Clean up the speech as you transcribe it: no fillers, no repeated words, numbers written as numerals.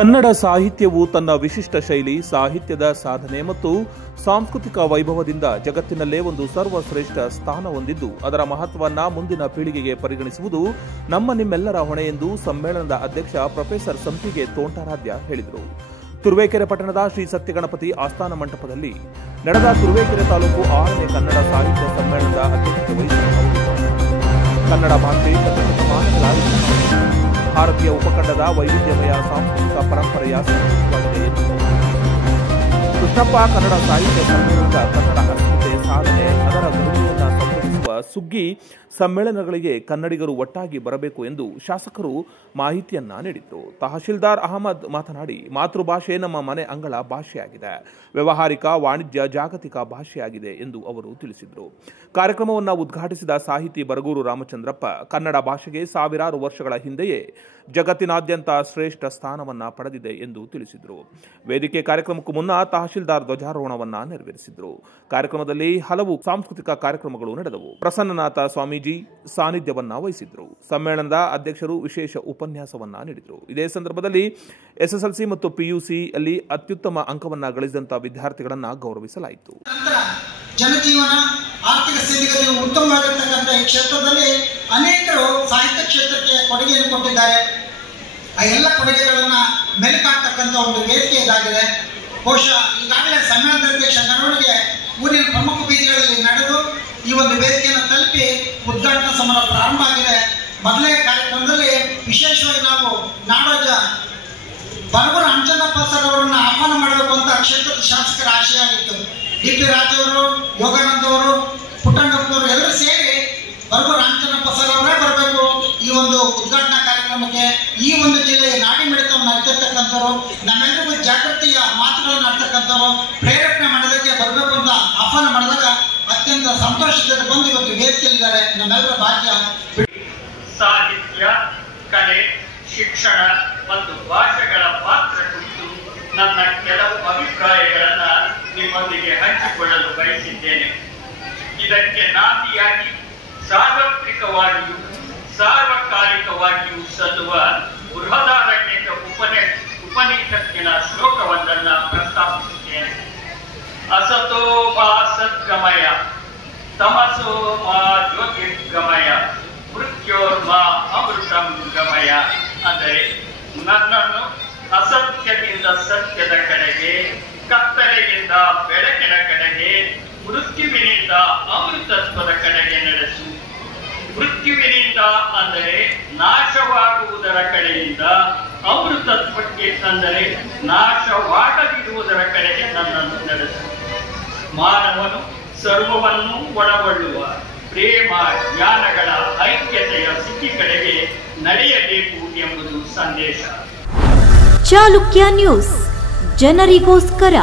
ಕನ್ನಡ ಸಾಹಿತ್ಯವು ತನ್ನ ವಿಶಿಷ್ಟ ಶೈಲಿ, ಸಾಹಿತ್ಯದ ಸಾಧನೆ ಮತ್ತು ಸಾಂಸ್ಕೃತಿಕ ವೈಭವದಿಂದ ಜಗತ್ತಿನಲ್ಲೇ ಒಂದು ಸರ್ವಶ್ರೇಷ್ಠ ಸ್ಥಾನ ಹೊಂದಿದ್ದು, ಅದರ ಮಹತ್ವವನ್ನು ಮುಂದಿನ ಪೀಳಿಗೆಗೆ ಪರಿಗಣಿಸುವುದು ನಮ್ಮ ನಿಮ್ಮೆಲ್ಲರ ಹೊಣೆ ಎಂದು ಸಮ್ಮೇಳನದ ಅಧ್ಯಕ್ಷ ಪ್ರೊಫೆಸರ್ ಸಂಪಿಗೆ ತೋಂಟರಾಧ್ಯ ಹೇಳಿದರು. ತುರುವೇಕೆರೆ ಪಟ್ಟಣದ ಶ್ರೀ ಸತ್ಯಗಣಪತಿ ಆಸ್ಥಾನ ಮಂಟಪದಲ್ಲಿ ನಡೆದ ತುರುವೇಕೆರೆ ತಾಲೂಕು 6ನೇ ಕನ್ನಡ ಸಾಹಿತ್ಯ ಸಮ್ಮೇಳನದ ಅಧ್ಯಕ್ಷತೆ ವಹಿಸಿದರು. ಕನ್ನಡ ಭಾಷೆ ಶತಶತಮಾನಗಳ ಭಾರತೀಯ ಉಪಖಂಡದ ವೈವಿಧ್ಯಮಯ ಸಾಂಸ್ಕೃತಿಕ ಪರಂಪರೆಯ ಸಂಕೇತವಾಗಿದೆ ಎಂದು ಕೃಷ್ಣಪ್ಪ ಕನ್ನಡ ಸಾಹಿತ್ಯ ಸಮ್ಮೇಳನದ ಕನ್ನಡ ಅಸ್ಮಿತೆ, ಸಾಧನೆ, ಅದರ ಗರಿಮೆಯನ್ನು ಸಂಬೋಧಿಸುವ ಸುಗ್ಗಿ ಸಮ್ಮೇಳನಗಳಿಗೆ ಕನ್ನಡಿಗರು ಒಟ್ಟಾಗಿ ಬರಬೇಕು ಎಂದು ಶಾಸಕರು ಮಾಹಿತಿಯನ್ನ ನೀಡಿದರು. ತಹಶೀಲ್ದಾರ್ ಅಹಮದ್ ಮಾತನಾಡಿ, ಮಾತೃಭಾಷೆ ನಮ್ಮ ಮನೆ ಅಂಗಳ ಭಾಷೆಯಾಗಿದೆ, ವ್ಯಾವಹಾರಿಕ, ವಾಣಿಜ್ಯ, ಜಾಗತಿಕ ಭಾಷೆಯಾಗಿದೆ ಎಂದು ಅವರು ತಿಳಿಸಿದರು. ಕಾರ್ಯಕ್ರಮವನ್ನು ಉದ್ಘಾಟಿಸಿದ ಸಾಹಿತಿ ಬರಗೂರು ರಾಮಚಂದ್ರಪ್ಪ, ಕನ್ನಡ ಭಾಷೆಗೆ ಸಾವಿರಾರು ವರ್ಷಗಳ ಹಿಂದೆಯೇ ಜಗತ್ತಿನಾದ್ಯಂತ ಶ್ರೇಷ್ಠ ಸ್ಥಾನವನ್ನ ಪಡೆದಿದೆ ಎಂದು ತಿಳಿಸಿದರು. ವೇದಿಕೆ ಕಾರ್ಯಕ್ರಮಕ್ಕೂ ಮುನ್ನ ತಹಶೀಲ್ದಾರ್ ಧ್ವಜಾರೋಹಣವನ್ನ ನೆರವೇರಿಸಿದರು. ಕಾರ್ಯಕ್ರಮದಲ್ಲಿ ಹಲವು ಸಾಂಸ್ಕೃತಿಕ ಕಾರ್ಯಕ್ರಮಗಳು ನಡೆದವು. ಪ್ರಸನ್ನನಾಥ ಸ್ವಾಮೀಜಿ ಸಾನ್ನಿಧ್ಯವನ್ನ ವಹಿಸಿದ್ರು. ಸಮ್ಮೇಳನದ ಅಧ್ಯಕ್ಷರು ವಿಶೇಷ ಉಪನ್ಯಾಸವನ್ನ ನೀಡಿದರು. ಇದೇ ಸಂದರ್ಭದಲ್ಲಿ ಎಸ್ಎಸ್ಎಲ್ಸಿ ಮತ್ತು ಪಿಯುಸಿ ಅಲ್ಲಿ ಅತ್ಯುತ್ತಮ ಅಂಕವನ್ನ ಗಳಿಸಿದಂತಹ ವಿದ್ಯಾರ್ಥಿಗಳನ್ನ ಗೌರವಿಸಲಾಯಿತು. ಜನಜೀವನ, ಆರ್ಥಿಕ ಸ್ಥಿತಿಗತಿ ಉತ್ತಮವಾಗಿರ್ತಕ್ಕಂಥ ಈ ಕ್ಷೇತ್ರದಲ್ಲಿ ಅನೇಕರು ಸಾಹಿತ್ಯ ಕ್ಷೇತ್ರಕ್ಕೆ ಕೊಡುಗೆಯನ್ನು ಕೊಟ್ಟಿದ್ದಾರೆ. ಆ ಎಲ್ಲ ಕೊಡುಗೆಗಳನ್ನ ಮೆಲುಕಾಡ್ತಕ್ಕಂಥ ಒಂದು ವೇದಿಕೆ ಇದಾಗಿದೆ. ಬಹುಶಃ ಈಗಾಗಲೇ ಸಮ್ಮೇಳನದ ಅಧ್ಯಕ್ಷ ಮೆರವಣಿಗೆ ಊರಿನ ಪ್ರಮುಖ ಬೀದಿಗಳಲ್ಲಿ ನಡೆದು ಈ ಒಂದು ವೇದಿಕೆಯನ್ನು ತಲುಪಿ ಉದ್ಘಾಟನಾ ಸಮಾರಂಭ ಪ್ರಾರಂಭ ಆಗಿದೆ. ಮೊದಲನೇ ಕಾರ್ಯಕ್ರಮದಲ್ಲಿ ವಿಶೇಷವಾಗಿ ನಾವು ನಾಡೋಜ ಬರಗೂರು ರಾಮಚಂದ್ರಪ್ಪ ಸರ್ ಅವರನ್ನ ಆಹ್ವಾನ ಮಾಡಬೇಕು ಅಂತ ಕ್ಷೇತ್ರದ ಶಾಸಕರ ಆಶಯ ಆಗಿತ್ತು. ಡಿ.ಪಿ. ರಾಜ್ ಅವರು, ಯೋಗಾನಂದ್ ಅವರು, ಪುಟ್ಟಣ್ಣಪ್ಪನವರು ಎಲ್ಲರೂ ಸೇರಿ ಬರಗೂರು ರಾಮಚಂದ್ರಪ್ಪ ಸರ್ ಅವರೇ ಬರಬೇಕು ಈ ಒಂದು ಉದ್ಘಾಟನಾ ಕಾರ್ಯಕ್ರಮಕ್ಕೆ. ಈ ಒಂದು ಜಿಲ್ಲೆಯ ನಾಡಿ ಮಿಡಿತವನ್ನು ಅರ್ತಿರ್ತಕ್ಕಂಥವ್ರು, ನಮ್ಮೆಲ್ಲರಿಗೂ ಜಾಗೃತಿಯ ಮಾತುಗಳನ್ನು ಆಡ್ತಕ್ಕಂಥವ್ರು, ಪ್ರೇರೇಪಣೆ ಮಾಡೋದಕ್ಕೆ ಬರಬೇಕು ಅಂತ ಆಹ್ವಾನ ಮಾಡಿದಾಗ ಅತ್ಯಂತ ಸಂತೋಷದಿಂದ ಬಂದು ಇವತ್ತು ವೇದಿಕೆಯಲ್ಲಿದ್ದಾರೆ. ನಮ್ಮೆಲ್ಲರ ಭಾಗ್ಯ. ಸಾಹಿತ್ಯ, ಕಲೆ, ಶಿಕ್ಷಣ ಮತ್ತು ಭಾಷೆಗಳ ಪಾತ್ರ ಕುರಿತು ನನ್ನ ಕೆಲವು ಅಭಿಪ್ರಾಯಗಳನ್ನ ನಿಮ್ಮೊಂದಿಗೆ ಹಂಚಿಕೊಳ್ಳಲು ಬಯಸಿದ್ದೇನೆ. ಇದಕ್ಕೆ ನಾಂದಿಯಾಗಿ ಸಾರ್ವತ್ರಿಕವಾಗಿಯೂ ಸಾರ್ವಕಾಲಿಕವಾಗಿಯೂ ಸಲ್ಲುವ ಬೃಹದಾರಣ್ಯಕ ಉಪನಿಷತ್ತಿನ ಶ್ಲೋಕವೊಂದನ್ನ ಪ್ರಸ್ತಾಪಿಸುತ್ತೇನೆ. ಅಸತೋ ಮಾ ಸದ್ಗಮಯ, ತಮಸೋ ಮಾ ಜ್ಯೋತಿರ್ಗಮಯ, ಮೃತ್ಯೋರ್ಮಾ ಅಮೃತಂ ಗಮಯ. ಅಂದರೆ ನನ್ನನ್ನು ಅಸತ್ಯದಿಂದ ಸತ್ಯದ ಕಡೆಗೆ, ಕತ್ತಲೆಯಿಂದ ಬೆಳಕಿನ ಕಡೆಗೆ, ಮೃತ್ಯುವಿನಿಂದ ಅಮೃತತ್ವದ ಕಡೆಗೆ ನಡೆಸು. ಮೃತ್ಯುವಿನಿಂದ ಅಂದರೆ ನಾಶವಾಗುವುದರ ಕಡೆಯಿಂದ, ಅಮೃತತ್ವಕ್ಕೆ ಅಂದರೆ ನಾಶವಾಗದಿರುವುದರ ಕಡೆಗೆ ನನ್ನನ್ನು ನಡೆಸು. ಮಾನವನು ಸರ್ವವನ್ನು ಒಳಗೊಳ್ಳುವ ಪ್ರೇಮ ಜ್ಞಾನಗಳ ಐಕ್ಯತೆಯ ಸ್ಥಿತಿ ಕಡೆಗೆ ನಡೆಯಬೇಕು ಎಂಬುದು ಸಂದೇಶ. ಚಾಲುಕ್ಯ ನ್ಯೂಸ್, ಜನರಿಗೋಸ್ಕರ.